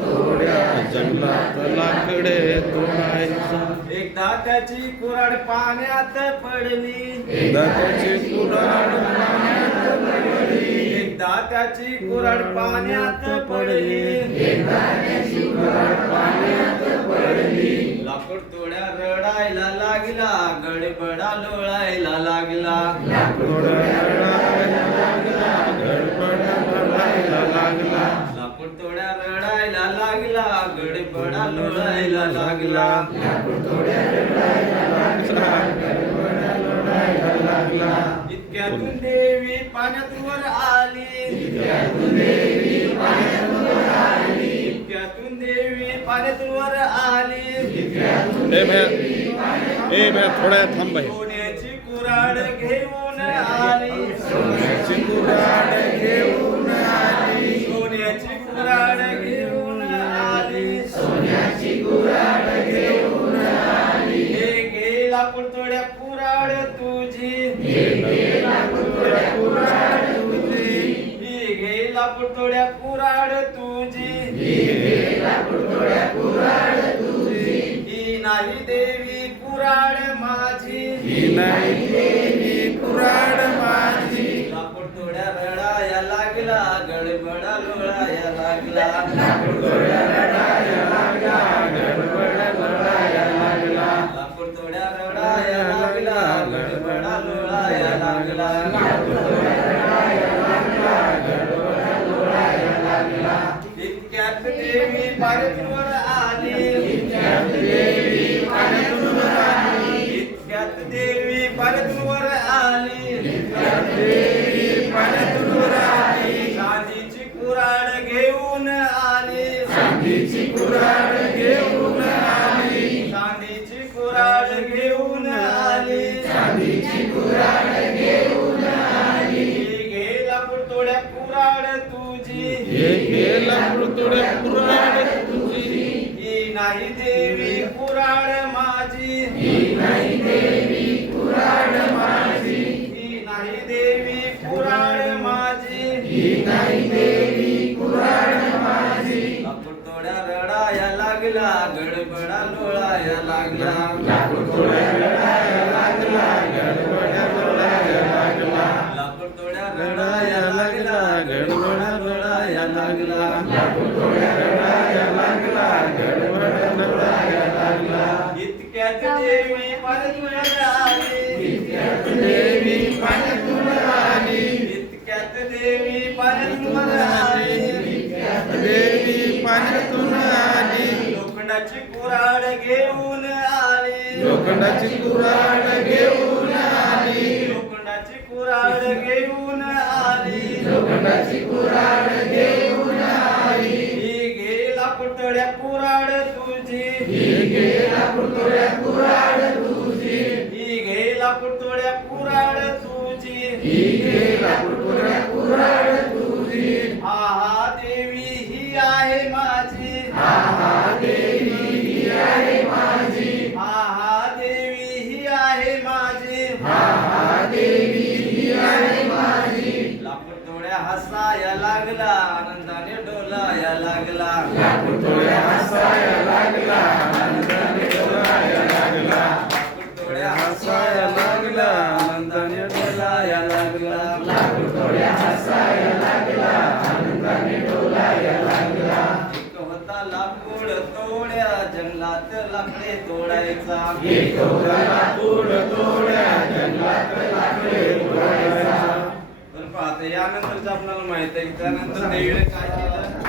थोड्या जंगलात लाकडे तोडायचा एकदा त्याची कुराड पाण्यात पडली. एकदा त्याची कुराड एकदा त्याची कुराड पाण्यात पडली. लाकूड तोड्या रडायला लागला. गडबडा लोळायला लागला. थोड्या रडायला लागला लाकूड तोड्या रडायला लागला गडबडा लोळायला लागला. इतक्यातून देवी पाण्यात वर आली. इतक्यातून देवी पाण्यात वर आली भया. ए भया थोड्या थांब सोन्याची कुराड घेऊन आली. सोन्याची कुराड तोड्या कुराड तुझी. ही नाही देवी कुराड माझी. ही नाही देवी कुराड माझी लाकूड रडाया लागला गडबडा लोळाया लागला. इतक्यात देवी पाण्यातून आली इतक्यात देवी पाण्यातून आली देवी पाण्यातून वर आली चांदीची कुराड घेऊन आली चांदीची कुराड घेऊन आली. चांदीची कुराड घेऊन आली. चांदीची कुराड नाही देवी पुराण माझी. ही नाही देवी पुराण माझी. ही नाही देवी पुराण माझी ही नाही देवी पुराण माझी लाकूड रडाया लागला गडबडा लोळाया लागला. लाकूड रडाया लागला गडबड्या लोळाया लागला लाकूड तोड्या रडाया लागला गडबडा लोळाया लागला. लाकूड लोखंडाची कुराड घेऊन आली लोखंडाची कुराड घेऊन आली लोखंडाची कुराड घेऊन आली. हसाया लागला आनंदाने डोलाया लागला पुतळ्या हसाया लागला आनंदाने डोलाया लागला. लाकूड हसाया लागला. आनंदाने लागला आनंदाने लागला एक होता लाकूड तोड्या जंगलात लाकडे तोडायचा एक होता लाकूड तोड्या जंगलात लाकडे तोडायचा पण पाहता यानंतरच आपल्याला माहीत आहे त्यानंतर देवीने काय केलं